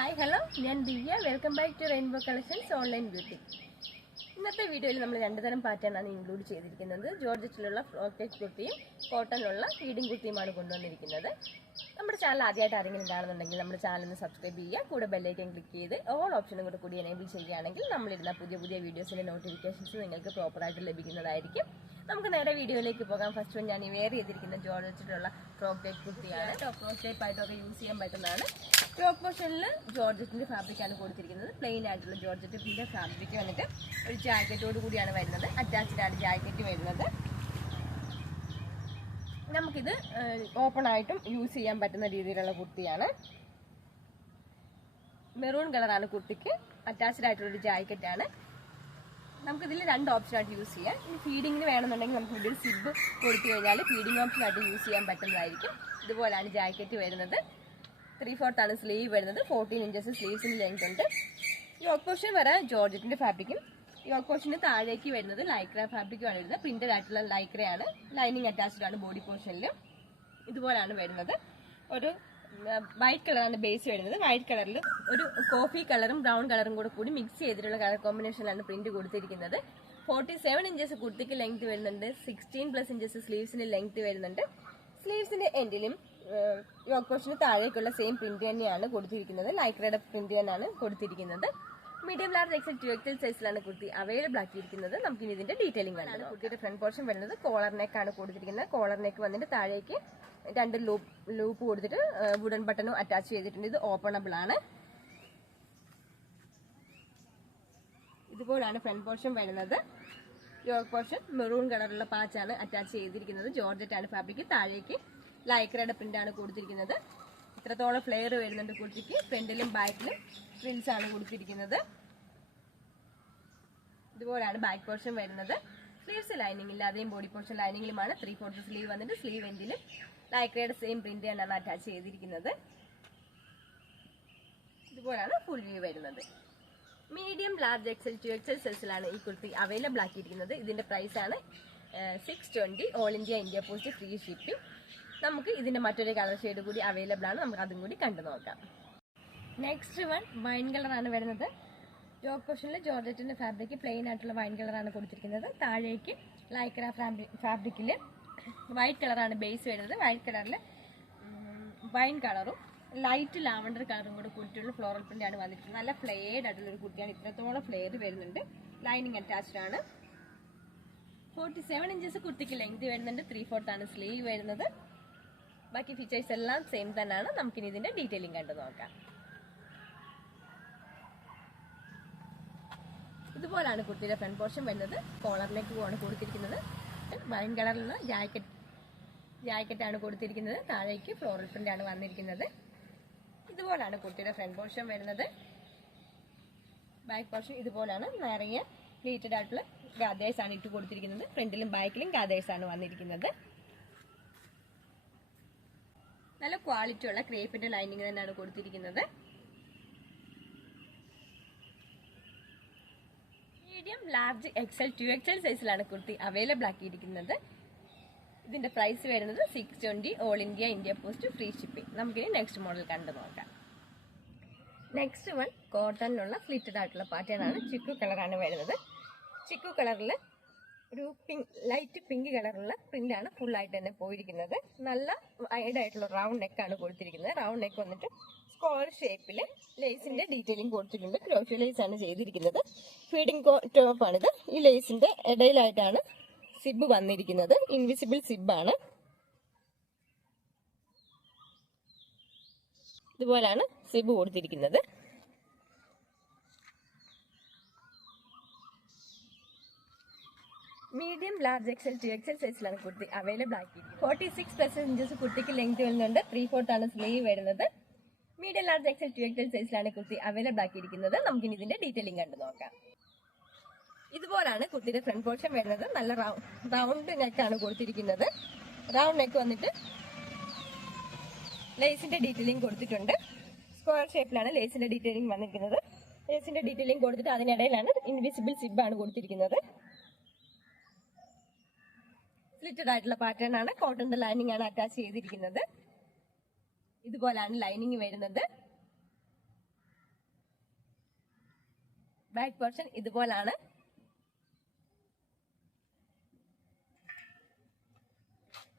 Hi hello ഞാൻ Divya. Welcome back to rainbow collections online beauty ഇന്നത്തെ വീഡിയോയിൽ നമ്മൾ രണ്ട് തരം പാറ്റേൺ ആണ് ഇൻക്ലൂഡ് ചെയ്തിരിക്കുന്നത് ജോർജറ്റിലുള്ള ഫ്രോക്കറ്റ് കുർത്തിയും കോട്ടണിലുള്ള ഫീഡിംഗ് കുർത്തിയുമാണ് കൊണ്ടുവന്നിരിക്കുന്നത്. നമ്മുടെ ചാനൽ ആദ്യമായിട്ട് ആരെങ്കിലും കാണുന്നുണ്ടെങ്കിൽ നമ്മുടെ ചാനൽ ഒന്ന് സബ്സ്ക്രൈബ് ചെയ്യുക. കൂടെ ബെല്ലൈക്കൻ ക്ലിക്ക് ചെയ്ത് ഓൾ ഓപ്ഷനും കൂടെ കൂടി എനേബിൾ ചെയ്യുകയാണെങ്കിൽ നമ്മളിടുന്ന പുതിയ പുതിയ വീഡിയോസിന്റെ നോട്ടിഫിക്കേഷൻസ് നിങ്ങൾക്ക് പ്രോപ്പറായിട്ട് ലഭിക്കുന്നതായിരിക്കും. നമുക്ക് നേരെ വീഡിയോയിലേക്ക് പോകാം. ഫസ്റ്റ് വൺ ഞാൻ ഈ വെയർ ചെയ്തിരിക്കുന്ന ജോർജറ്റിലുള്ള ഫ്രോക്ക് ടൈപ്പ് കുർത്തിയാണ് ക്രോക്ക് ടൈപ്പ് ആയിട്ടൊക്കെ യൂസ് ചെയ്യാൻ പറ്റുന്നതാണ്. ക്രോക്ക് പോർഷനിൽ ജോർജറ്റിന്റെ ഫാബ്രിക്കാണ് കൊടുത്തിരിക്കുന്നത്. പ്ലെയിൻ ആയിട്ടുള്ള ജോർജറ്റിന്റെ ഫാബ്രിക്ക് വന്നിട്ട് ഒരു ജാക്കറ്റോട് കൂടിയാണ് വരുന്നത്. അറ്റാച്ച്ഡ് ആണ് ജാക്കറ്റ് വരുന്നത്. നമുക്കിത് ഓപ്പൺ ആയിട്ടും യൂസ് ചെയ്യാൻ പറ്റുന്ന രീതിയിലുള്ള കുർത്തിയാണ് മെറൂൺ കളറാണ് കുർത്തിക്ക് അറ്റാച്ച്ഡ് ആയിട്ടുള്ള ഒരു ജാക്കറ്റ് ഇതിൽ രണ്ട് ഓപ്ഷൻ ആയിട്ട് യൂസ് ചെയ്യാം. ഇനി ഫീഡിങ്ങിന് വേണമെന്നുണ്ടെങ്കിൽ നമുക്ക് ഇതിൽ സിബ് കൊടുത്തു കഴിഞ്ഞാൽ ഫീഡിംഗ് ഓപ്ഷൻ ആയിട്ട് യൂസ് ചെയ്യാൻ പറ്റുന്നതായിരിക്കും. ഇതുപോലാണ് ജാക്കറ്റ് വരുന്നത്. ത്രീ ഫോർത്താണ് സ്ലീവ് വരുന്നത്. ഫോർട്ടീൻ ഇഞ്ചസ് സ്ലീവ്സിന് ലെങ്ത് ഉണ്ട്. യോക്ക് പോർഷൻ വരെ ജോർജറ്റിന്റെ ഫാബ്രിക്കും യോക്ക് പോർഷന് താഴേക്ക് വരുന്നത് ലൈക്ര ഫാബ്രിക്കുമാണ് വരുന്നത്. പ്രിന്റഡ് ആയിട്ടുള്ള ലൈക്രയാണ് ലൈനിങ് അറ്റാച്ച്ഡ് ആണ് ബോഡി പോർഷനിൽ ഇതുപോലാണ് വരുന്നത്. ഒരു വൈറ്റ് കളറാണ് ബേസ് വരുന്നത്. വൈറ്റ് കളറിൽ ഒരു കോഫി കളറും ബ്രൗൺ കളറും കൂടെ കൂടി മിക്സ് ചെയ്തിട്ടുള്ള കളർ കോമ്പിനേഷനിലാണ് പ്രിന്റ് കൊടുത്തിരിക്കുന്നത്. ഫോർട്ടി സെവൻ ഇഞ്ചസ് കുർത്തിക്ക് ലെങ്ത് വരുന്നുണ്ട്. സിക്സ്റ്റീൻ പ്ലസ് ഇഞ്ചസ് സ്ലീവ്സിന് ലെങ്ത് വരുന്നുണ്ട്. സ്ലീവ്സിന്റെ എൻഡിലും യോക്ക് പോർഷന് താഴേക്കുള്ള സെയിം പ്രിന്റ് തന്നെയാണ് കൊടുത്തിരിക്കുന്നത്. ലൈക്രയുടെ പ്രിന്റ് തന്നെയാണ് കൊടുത്തിരിക്കുന്നത്. Medium large XL two XL സൈസിലാണ് കുർത്തി അവൈലബിൾ ആക്കിയിരിക്കുന്നത്. നമുക്ക് ഇനി ഇതിന്റെ ഡീറ്റെയിലിംഗ് ആണ് കുർത്തിയുടെ ഫ്രണ്ട് പോർഷൻ വരുന്നത്. കോളർ നെക്ക് ആണ് കൊടുത്തിരിക്കുന്നത്. കോളർ നെക്ക് വന്നിട്ട് താഴേക്ക് രണ്ട് ലൂപ്പ് ലൂപ്പ് കൊടുത്തിട്ട് വുഡൻ ബട്ടണും അറ്റാച്ച് ചെയ്തിട്ടുണ്ട്. ഇത് ഓപ്പണബിൾ ആണ്. ഇതുപോലാണ് ഫ്രണ്ട് പോർഷൻ വരുന്നത്. യോക്ക് പോർഷൻ മെറൂൺ കളറുള്ള പാച്ചാണ് അറ്റാച്ച് ചെയ്തിരിക്കുന്നത്. ജോർജറ്റ് ആണ് ഫാബ്രിക് താഴേക്ക് ലൈക്രയുടെ പ്രിന്റ് ആണ് കൊടുത്തിരിക്കുന്നത്. ഇത്രത്തോളം ഫ്ലെയർ വരുന്നുണ്ട് കുർത്തിക്ക്. ഫ്രണ്ടിലും ബാക്കിലും ഫ്രിൽസ് ആണ് കൊടുത്തിരിക്കുന്നത്. ഇതുപോലാണ് ബാക്ക് പോർഷൻ വരുന്നത്. സ്ലീവ്സ് ലൈനിങ് ഇല്ലാതെയും ബോഡി പോർഷൻ ലൈനിങ്ങിലുമാണ് ത്രീ ഫോർത്ത് സ്ലീവ് വന്നിട്ട് സ്ലീവ് എൻഡിൽ ലൈക്രയുടെ സെയിം പ്രിന്റ് തന്നെയാണ് അറ്റാച്ച് ചെയ്തിരിക്കുന്നത്. ഇതുപോലാണ് ഫുൾ വ്യൂ വരുന്നത്. Medium large XL two XL സൈസിലാണ് ഈ കുർത്തി അവൈലബിൾ ആക്കിയിരിക്കുന്നത്. ഇതിന്റെ പ്രൈസ് ആണ് six twenty all India India post free shipping നമുക്ക് ഇതിന്റെ മറ്റൊരു കളർ ഷെയ്ഡ് കൂടി അവൈലബിൾ ആണ്. നമുക്ക് അതും കൂടി കണ്ടു നോക്കാം. നെക്സ്റ്റ് വൺ വൈൻ കളറാണ് വരുന്നത്. ജോക്ക് പോർഷനിൽ ജോർജറ്റിന്റെ ഫാബ്രിക് പ്ലെയിൻ ആയിട്ടുള്ള വൈൻ കളറാണ് കൊടുത്തിരിക്കുന്നത്. താഴേക്ക് ലൈക്ര ഫാബ്രിക്കിൽ വൈറ്റ് കളറാണ് ബേസ് വരുന്നത്. വൈറ്റ് കളറിൽ വൈൻ കളറും ലൈറ്റ് ലാവണ്ടർ കളറും കൂടെ കൂട്ടിയുള്ള ഫ്ലോറൽ പ്രിന്റ് ആണ് വന്നിട്ടുള്ളത് നല്ല ഫ്ലെയർഡ് ആയിട്ടുള്ള ഒരു കുട്ടിയാണ്. ഇത്രത്തോളം ഫ്ലെയർ വരുന്നുണ്ട്. ലൈനിങ് അറ്റാച്ച്ഡ് ആണ്. ഫോർട്ടി സെവൻ ഇഞ്ചസ് കുർത്തിക്ക് ലെങ്ത് വരുന്നുണ്ട് ത്രീ ആണ് സ്ലീവ് വരുന്നത്. ബാക്കി ഫീച്ചേഴ്സ് എല്ലാം സെയിം തന്നെയാണ്. നമുക്കിനി ഇതിന്റെ ഡീറ്റെയിലിംഗ് കണ്ടു നോക്കാം. ഇതുപോലാണ് കുട്ടിയുടെ ഫ്രണ്ട് പോർഷൻ വരുന്നത്. കോളറിലേക്ക് പോവാണ് കൊടുത്തിരിക്കുന്നത്. വൈൻ കളറിലുള്ള ജാക്കറ്റ് ജാക്കറ്റാണ് കൊടുത്തിരിക്കുന്നത്. താഴേക്ക് ഫ്ലോറൽ പ്രിന്റ് ആണ് വന്നിരിക്കുന്നത്. ഇതുപോലാണ് കുട്ടിയുടെ ഫ്രണ്ട് പോർഷൻ വരുന്നത്. ബാക്ക് പോർഷൻ ഇതുപോലാണ് നിറയെ പ്ലീറ്റഡ് ആയിട്ടുള്ള ആണ് ഇട്ട് കൊടുത്തിരിക്കുന്നത്. ഫ്രണ്ടിലും ബാക്കിലും ഗാദേഴ്സ് ആണ് വന്നിരിക്കുന്നത്. നല്ല ക്വാളിറ്റി ഉള്ള ക്രേപ്പിന്റെ ലൈനിങ് തന്നെയാണ് കൊടുത്തിരിക്കുന്നത്. Medium large XL two XL സൈസിലാണ് കുർത്തി അവൈലബിൾ ആക്കിയിരിക്കുന്നത്. ഇതിന്റെ പ്രൈസ് വരുന്നത് six twenty all India India post free shipping നമുക്കിനി നെക്സ്റ്റ് മോഡൽ കണ്ടു നോക്കാം. നെക്സ്റ്റ് വൺ കോട്ടണിലുള്ള ഫ്ലിറ്റഡ് ആയിട്ടുള്ള പാറ്റേണാണ് ചിക്കു കളറാണ് വരുന്നത്. ചിക്കു കളറിൽ ഒരു പിങ്ക് ലൈറ്റ് പിങ്ക് കളറുള്ള പ്രിന്റാണ് ആയിട്ട് തന്നെ പോയിരിക്കുന്നത്. നല്ല വൈഡ് ആയിട്ടുള്ള റൗണ്ട് നെക്കാണ് കൊടുത്തിരിക്കുന്നത്. റൗണ്ട് നെക്ക് വന്നിട്ട് സ്ക്വയർ ഷേപ്പിൽ ലേസിന്റെ ഡീറ്റെയിലിംഗ് കൊടുത്തിട്ടുണ്ട്. ക്രോഷ്യോ ലേസ് ആണ് ചെയ്തിരിക്കുന്നത്. ഫീഡിംഗ് ടോപ്പ് ആണിത് ഈ ലേസിന്റെ ഇടയിലായിട്ടാണ് സിബ് വന്നിരിക്കുന്നത്. ഇൻവിസിബിൾ സിബ് ആണ് ഇതുപോലാണ് സിബ് കൊടുത്തിരിക്കുന്നത്. Medium large XL two XL സൈസിലാണ് കുർത്തി അവൈലബിൾ ആക്കി ഫോർട്ടി സിക്സ് ഇഞ്ചസ് കുർത്തിക്ക് ലെങ്ത് വരുന്നുണ്ട്. ത്രീ ഫോർത്ത് ആണ് സ്ലീവ് വരുന്നത്. Medium large XL two XL സൈസിലാണ് കുർത്തി അവൈലബിൾ ആക്കിയിരിക്കുന്നത്. നമുക്കിനി ഇതിന്റെ ഡീറ്റെയിലിംഗ് കണ്ടു നോക്കാം. ഇതുപോലാണ് കുർത്തിയുടെ ഫ്രണ്ട് പോർഷൻ വരുന്നത്. നല്ല റൗണ്ട് നെക്കാണ് കൊടുത്തിരിക്കുന്നത്. റൗണ്ട് നെക്ക് വന്നിട്ട് ലേസിന്റെ ഡീറ്റെയിലിംഗ് കൊടുത്തിട്ടുണ്ട്. സ്ക്വയർ ഷേപ്പിലാണ് ലേസിന്റെ ഡീറ്റെയിലിംഗ് വന്നിരിക്കുന്നത്. ലേസിന്റെ ഡീറ്റെയിലിംഗ് കൊടുത്തിട്ട് അതിനിടയിലാണ് ഇൻവിസിബിൾ സിബ് ആണ് കൊടുത്തിരിക്കുന്നത്. സ്ലിറ്റഡ് ആയിട്ടുള്ള പാറ്റേൺ ആണ്. കോട്ടന്റെ ലൈനിങ് ആണ് അറ്റാച്ച് ചെയ്തിരിക്കുന്നത്. ഇതുപോലാണ് ലൈനിങ് വരുന്നത്. Back portion ഇതുപോലാണ്.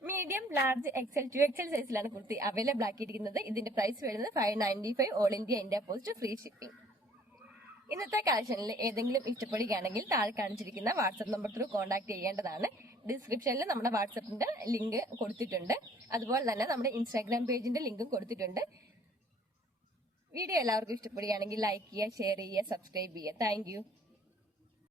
Medium large XL two XL സൈസിലാണ് കുർത്തി അവൈലബിൾ ആക്കിയിരിക്കുന്നത്. ഇതിന്റെ പ്രൈസ് വരുന്നത് five ninety five all India India post free shipping ഇന്നത്തെ കളക്ഷനിൽ ഏതെങ്കിലും ഇഷ്ടപ്പെടുകയാണെങ്കിൽ താഴെ കാണിച്ചിരിക്കുന്ന വാട്സപ്പ് നമ്പർ ത്രൂ കോൺടാക്ട് ചെയ്യേണ്ടതാണ്. ഡിസ്ക്രിപ്ഷനിൽ നമ്മുടെ വാട്സപ്പിന്റെ ലിങ്ക് കൊടുത്തിട്ടുണ്ട്. അതുപോലെ തന്നെ നമ്മുടെ ഇൻസ്റ്റാഗ്രാം പേജിന്റെ ലിങ്കും കൊടുത്തിട്ടുണ്ട്. വീഡിയോ എല്ലാവർക്കും ഇഷ്ടപ്പെടുകയാണെങ്കിൽ ലൈക്ക് ചെയ്യുക ഷെയർ ചെയ്യുക സബ്സ്ക്രൈബ് ചെയ്യുക. താങ്ക്